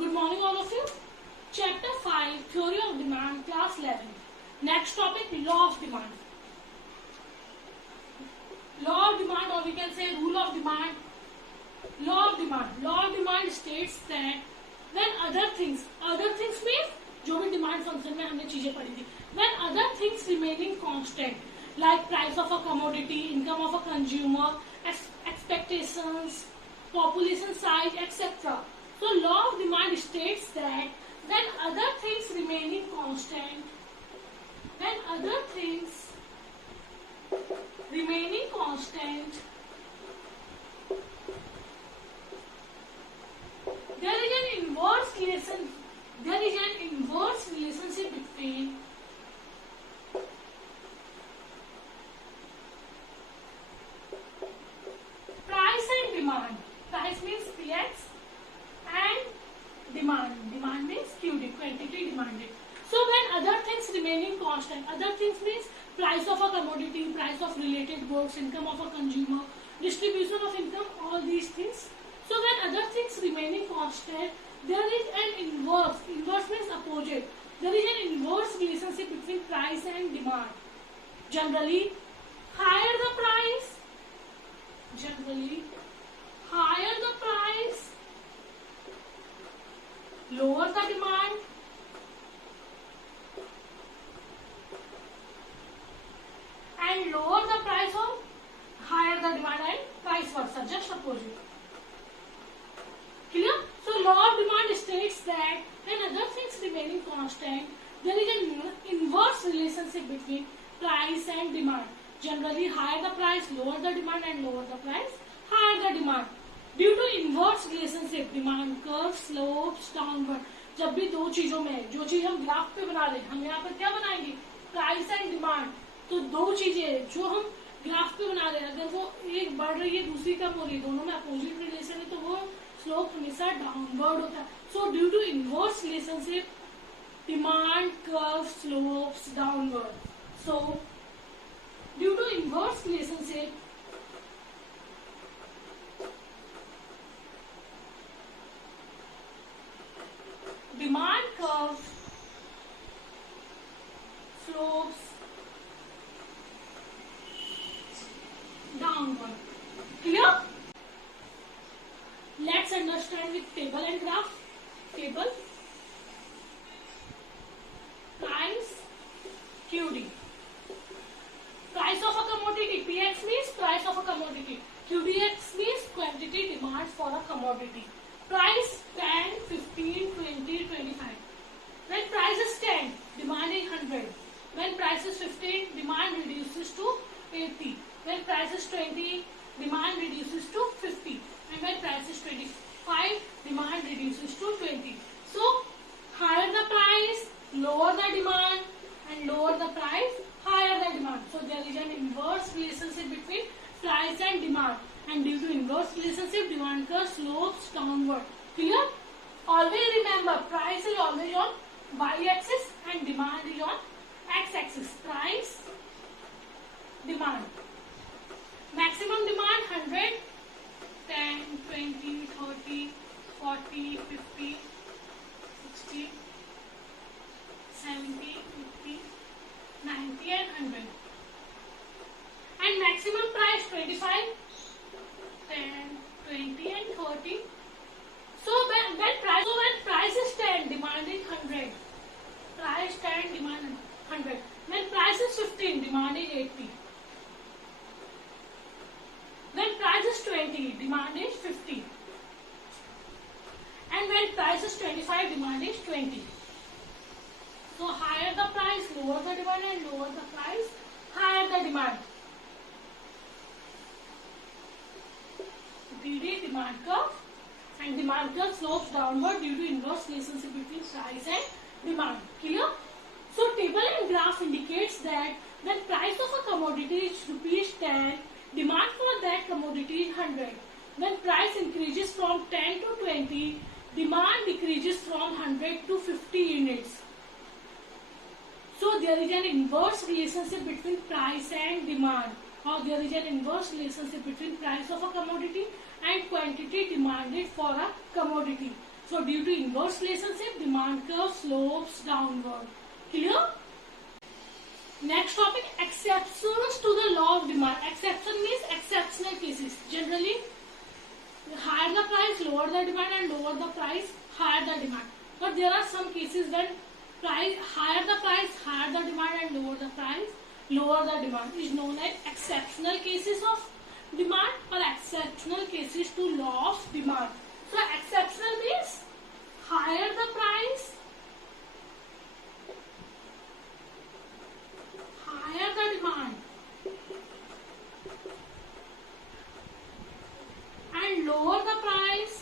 Good morning all of you. Chapter 5, Theory of Demand, Class 11. Next topic, Law of Demand. Law of demand, or we can say rule of demand. Law of demand. Law of demand states that when other things means जो भी demand function में हमने चीजें पढ़ी थी, when other things remaining constant, like price of a commodity, income of a consumer, expectations, population size, etc. So law of demand states that when other things remaining constant, there is an inverse relationship between price and demand. Price means Px and demand means QD, quantity demanded. So when other things remaining constant, other things means price of a commodity, price of related goods, income of a consumer, distribution of income, all these things. So when other things remaining constant, there is an inverse means opposite. There is an inverse relationship between price and demand. Generally, higher the price, lower the demand. And lower the price of higher the demand, and vice versa, just opposite. Clear? So law of demand states that when other things remaining constant, there is an inverse relationship between price and demand. Generally, higher the price, lower the demand, and lower the price, higher the demand. Due to inverse relationship, demand curve slopes downward. जब भी दो चीजों में जो चीज हम graph पे बना रहे, हम यहाँ पर क्या बनाएंगे? Price and demand. तो दो चीजें जो हम ग्राफ पे बना रहे हैं, अगर वो एक बढ़ रही है दूसरी कम हो रही है, दोनों में अपोजिट रिलेशन है, तो वो स्लोप हमेशा डाउनवर्ड होता है. So due to inverse relationship, demand curve slopes downward. So due to inverse relationship, demand curve slopes downward. Clear? Let's understand with table and graph. Table, price, QD. Price of a commodity, Px means price of a commodity. QDX means quantity demand for a commodity. Price 10, 15, 20, 25. When price is 10, demand is 100. When price is 15, demand reduces to 80. When price is 20, demand reduces to 50. And when price is 25, demand reduces to 20. So, higher the price, lower the demand, and lower the price, higher the demand. So, there is an inverse relationship between price and demand. And due to inverse relationship, demand curve slopes downward. Clear? Always remember, price is always on y-axis and demand is on x-axis. Price, demand. Maximum demand 100, 10, 20, 30, 40, 50, 60, 70, 50, 90 and 100. And maximum price 25, 10, 20 and 30. So when price is 10, demand is 100. Price 10, demand 100. When price is 15, demand is 80. When price is 20, demand is 50. And when price is 25, demand is 20. So higher the price, lower the demand, and lower the price, higher the demand. DD, demand curve, and demand curve slopes downward due to inverse relationship between price and demand. Clear? So table and graph indicates that when price of a commodity is ₹10, demand for that commodity is 100. When price increases from 10 to 20, demand decreases from 100 to 50 units. So there is an inverse relationship between price and demand. Or there is an inverse relationship between price of a commodity and quantity demanded for a commodity. So due to inverse relationship, demand curve slopes downward. Clear? Next topic, exceptions to the law of demand. Exception means exceptional cases. Generally, higher the price, lower the demand, and lower the price, higher the demand. But there are some cases when higher the price, higher the demand, and lower the price, lower the demand is known as exceptional cases of demand or exceptional cases to law of demand. So exceptional means higher the price, higher the demand, and lower the price,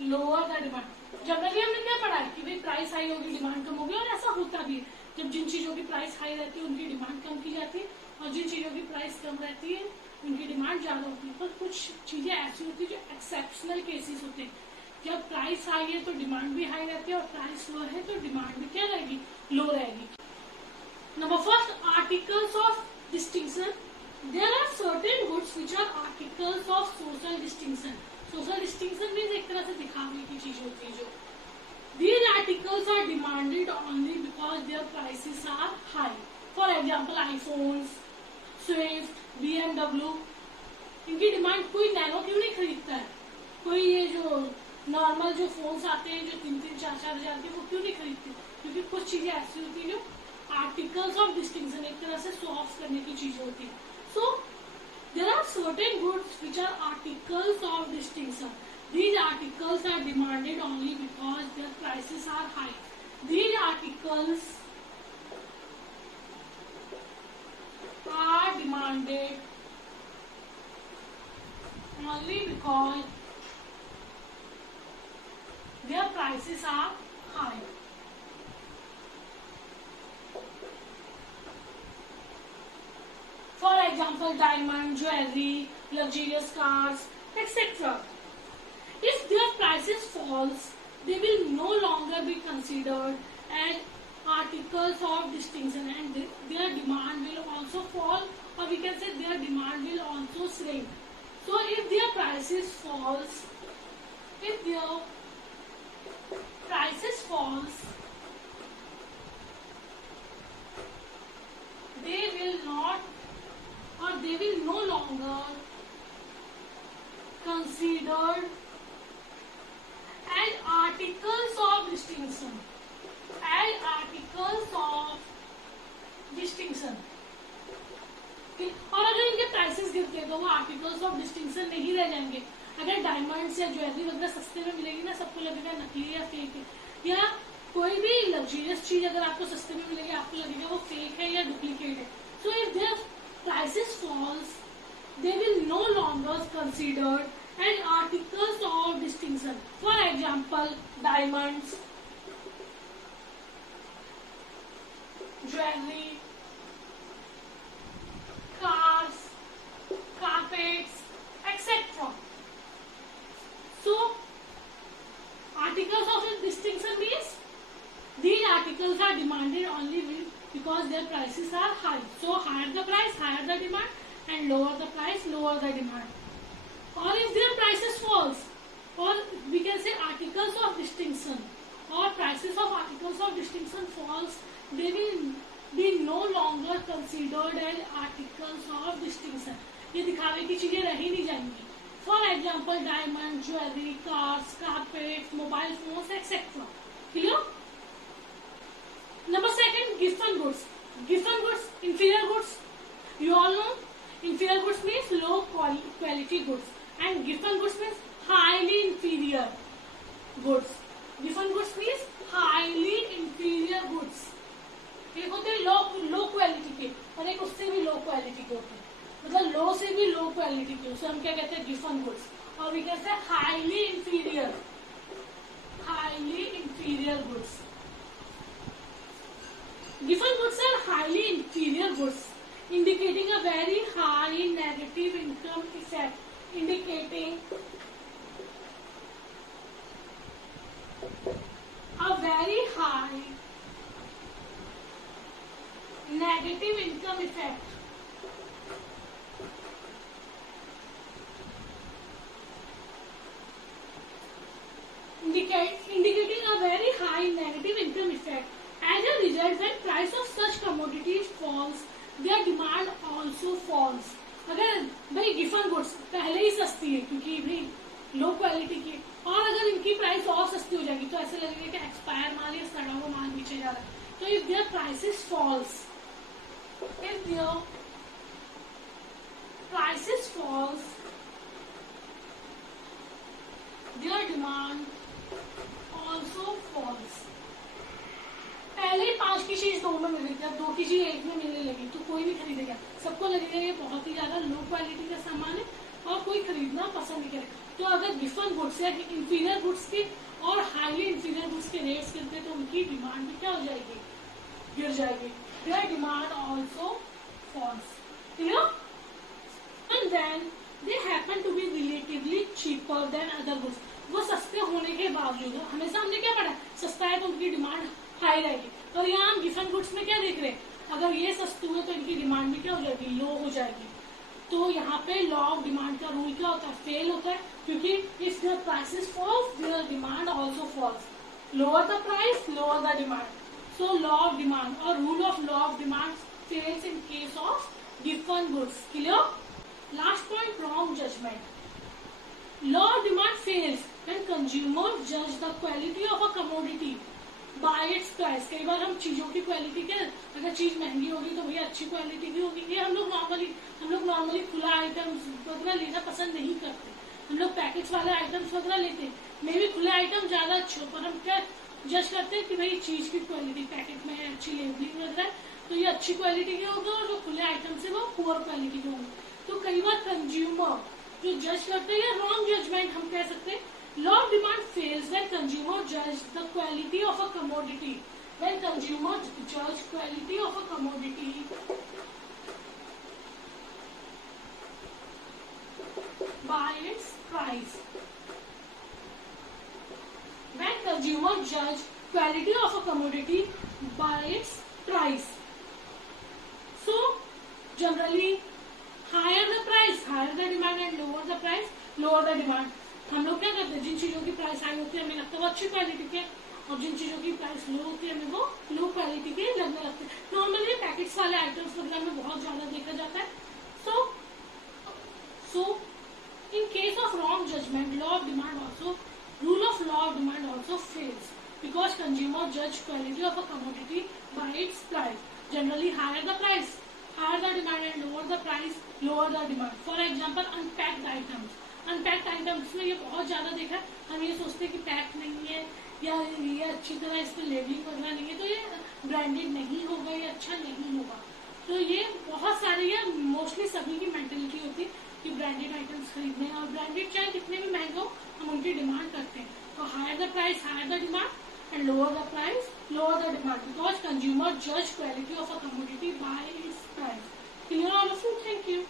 lower the demand. Generally हमने क्या पढ़ा है कि भाई price high होगी demand कम होगी, और ऐसा होता भी है. जब जिन चीजों की प्राइस हाई रहती है उनकी डिमांड कम की जाती है, और जिन चीजों की प्राइस कम रहती है उनकी डिमांड ज्यादा होती है. पर कुछ चीजें ऐसी होती है जो एक्सेप्शनल केसेस होते हैं. जब प्राइस हाई है तो डिमांड भी हाई रहती है, और प्राइस लो है तो डिमांड भी क्या रहेगी, लो रहेगी. Number first, articles of distinction. There are certain goods which are articles of social distinction. Social distinction means एक तरह से दिखाने की चीज होती है. जो these articles are demanded only because their prices are high. For example, iPhones, Swift, BMW. इनकी डिमांड कोई नैनो क्यों नहीं खरीदता है. कोई ये जो नॉर्मल जो फोन्स आते हैं जो 3-4 हजार के, वो क्यों नहीं खरीदते. क्योंकि कुछ चीजें ऐसी होती है जो आर्टिकल्स ऑफ डिस्टिंक्शन, एक तरह से शो ऑफ करने की चीज होती है. सो there are certain goods which are articles of distinction. These articles are demanded only because their prices are high. These articles are demanded only because their prices are high. For example, diamond, jewelry, luxurious cars, etc. If their prices falls, they will no longer be considered as articles of distinction, and their demand will also fall, or we can say their demand will also shrink. So if their prices falls, they will not, or they will no longer considered as articles of distinction. As articles of distinction. और अगर इनके prices गिरते हैं तो वो articles of distinction नहीं रह जाएंगे. अगर डायमंड्स या ज्वेलरी वगैरह सस्ते में मिलेगी ना, सबको लगेगा नकली या फेक है. या कोई भी लग्जरियस चीज अगर आपको सस्ते में मिलेगी, आपको लगेगा वो फेक है या डुप्लीकेट है. So if their prices falls, they will no longer considered as articles of distinction. For example, diamonds, jewelry, cars, carpets, etc. So, articles of distinction means these articles are demanded only because their prices are high. So higher the price, higher the demand, and lower the price, lower the demand. Or if their prices falls, or we can say articles of distinction, or prices of articles of distinction falls, they will be no longer considered as articles of distinction. ये दिखावे की चीजें रही नहीं जाएंगी. For example, diamond, jewelry, cars, carpets, mobile phones, etc. Clear? Number second, giffen goods. Giffen goods, inferior goods. You all know, inferior goods means low quality goods, and giffen goods means highly inferior goods. Giffen goods means highly inferior goods. एक होते हैं low quality के, और एक उससे भी low quality के होते हैं. मतलब लो से भी लो क्वालिटी के, उसे हम क्या कहते हैं, गिफन गुड्स. और वी कहते हैं highly inferior goods. Giffen goods are highly inferior goods, indicating a very high negative income effect. Indicating a very high negative income effect. indicating a very high negative income effect. As a result, when price of such commodities falls, their demand also falls. अगर भाई Giffen goods पहले ही सस्ती है क्योंकि भाई low quality की, और अगर इनकी प्राइस और सस्ती हो जाएगी तो ऐसे लगेगा कि एक्सपायर माल या सड़ा हुआ माल पीछे जा रहा है. तो if their prices falls, if their prices falls, their demand also falls. पहले 5 की चीज 2 में मिल रही थी, अब 2 की चीज 1 में मिलने लगी तो कोई नहीं खरीदेगा. सबको लगेगा ये बहुत ही ज्यादा लो क्वालिटी का सामान है और कोई खरीदना पसंद नहीं करेगा. तो अगर गिफन गुड्स या इंफीरियर गुड्स के और हाईली इंफीरियर गुड्स के रेट्स गिरते तो उनकी डिमांड भी क्या हो जाएगी, गिर जाएगी. Their demand also falls. Clear? And then they happen to be relatively cheaper than other goods. वो सस्ते होने के बावजूद, हमेशा हमने क्या पढ़ा, सस्ता है तो उनकी डिमांड हाई रहेगी. और यहाँ हम गिफन गुड्स में क्या देख रहे हैं, अगर ये सस्ते हुए तो इनकी डिमांड भी क्या हो जाएगी, लो हो जाएगी. तो यहाँ पे लॉ ऑफ डिमांड का रूल क्या होता है, फेल होता है. क्योंकि if their prices falls their demand also falls. Lower the price lower the demand. So law of demand और rule of law of demand fails in case of Giffen goods. Clear? Last point, wrong judgement. Law of demand fails when consumers judge the quality of a commodity by its price. कई बार हम चीजों की quality क्या, अगर चीज महंगी होगी तो भैया अच्छी क्वालिटी की होगी. ये हम लोग नॉर्मली खुला आइटम्स वगैरह लेना पसंद नहीं करते. हम लोग पैकेट्स वाले आइटम्स वगैरह लेते हैं. मे भी खुले आइटम ज्यादा अच्छे हो, पर हम क्या जज करते हैं कि भाई चीज की क्वालिटी पैकेट में अच्छी लेबलिंग वगैरह है तो ये अच्छी क्वालिटी के होंगे और जो खुले आइटम्स है वो पुअर क्वालिटी के होंगे. तो कई बार कंज्यूमर जो जज करते हैं, रॉन्ग जजमेंट हम कह सकते हैं. Law of demand fails when consumer जज the quality of a commodity. When consumer जज quality of a commodity bye it's price. When consumer judge quality of a commodity by its price. So generally higher the price, higher the demand, and lower the price, lower the demand. हम लोग क्या करते हैं, जिन चीजों की price high होती है हमें लगता है वो अच्छी क्वालिटी के, और जिन चीजों की प्राइस लो होती है हमें वो लो क्वालिटी के लगने लगते हैं. नॉर्मली पैकेट्स वाले आइटम्स वगैरह में बहुत ज्यादा देखा जाता है. So in case of wrong judgment, law of demand also, rule of law of demand also fails because consumer judge quality of a commodity by its price. Generally higher the price, higher the demand, and lower the price, lower the demand. For example, unpacked items. Unpacked items में ये बहुत ज्यादा देखा है. हम ये सोचते हैं कि पैक नहीं है या ये अच्छी तरह इस पर लेबलिंग वगैरह नहीं है तो ये ब्रांडेड नहीं होगा, ये अच्छा नहीं होगा. तो ये बहुत सारे, ये मोस्टली सभी की मेंटेलिटी होती है कि ब्रांडेड आइटम्स खरीदने हैं, और ब्रांडेड चाहे कितने भी महंगे हो हम उनकी डिमांड करते हैं. तो higher the price higher the demand, and lower the price, lower the demand, because consumer judge quality of a commodity by its price. Clear all of you? Thank you.